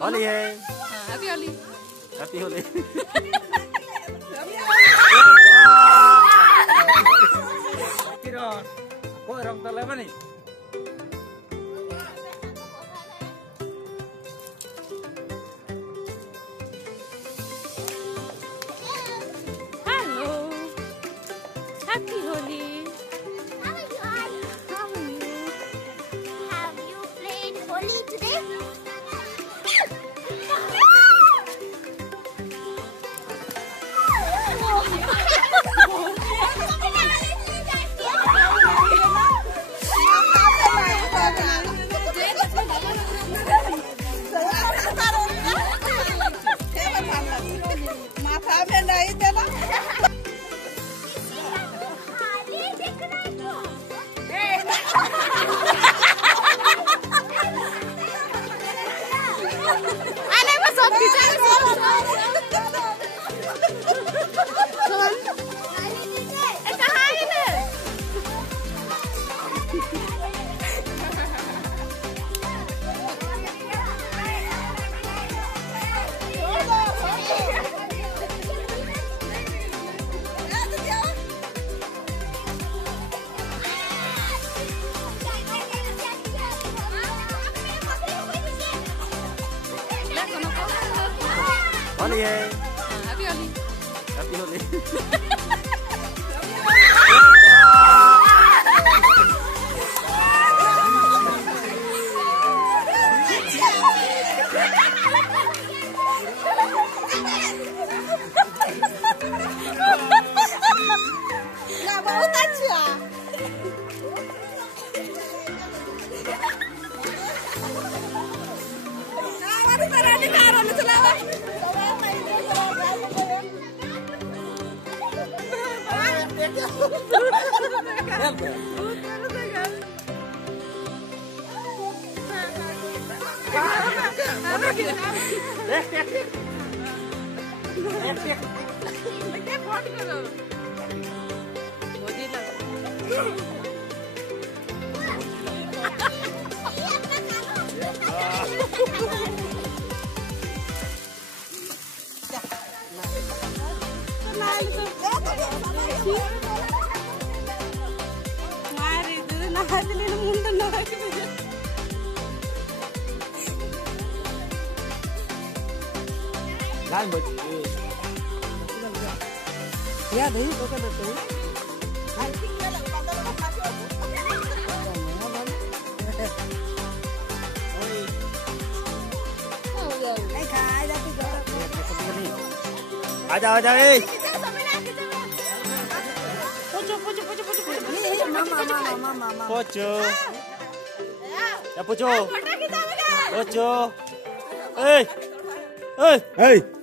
Holi है। Happy Holi। Happy Holi। Kira, kok orang terlewat nih? Hello, Happy Holi। How are you all? How are you? Have you played Holi today? Holi है। Happy Holi। Happy Holi। बहुत अच्छा। Lain buat. Ya, deh, kok ada tuh. आजा आजा ए पोचो ya पोचो पोचो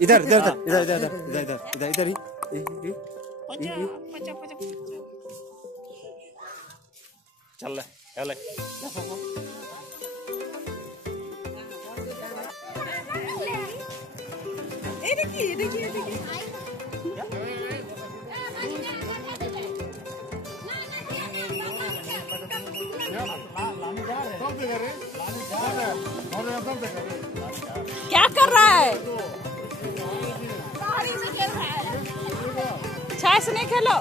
इधर इधर इधर इधर इधर इधर इधर इधर चल चल क्या कर रहा है? छाछ से नहीं खेलो।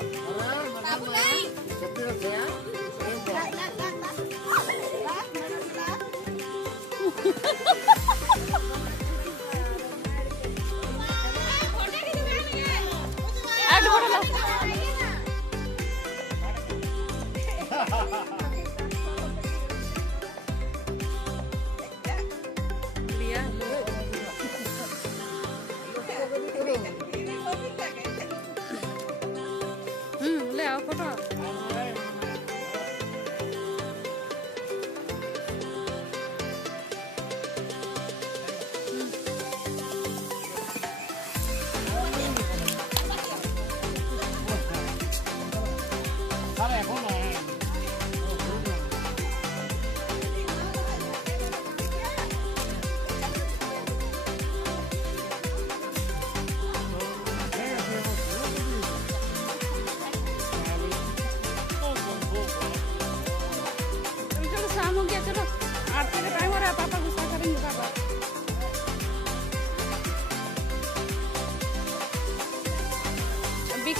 ले आओ फोटो।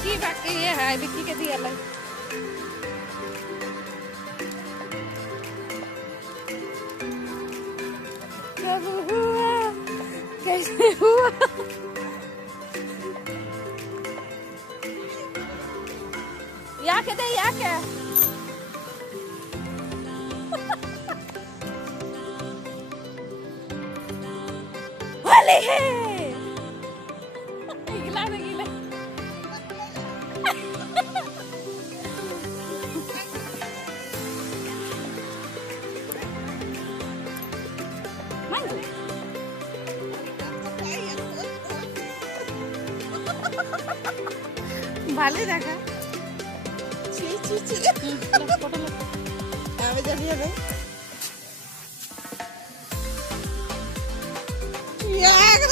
विक्की बाकी ये है विक्की के दिया अलग कब हुआ कैसे हुआ या के दे या के होली है गिला ना गिला मांगो भाले देखा फोटो लो आवे जल्दी रे यार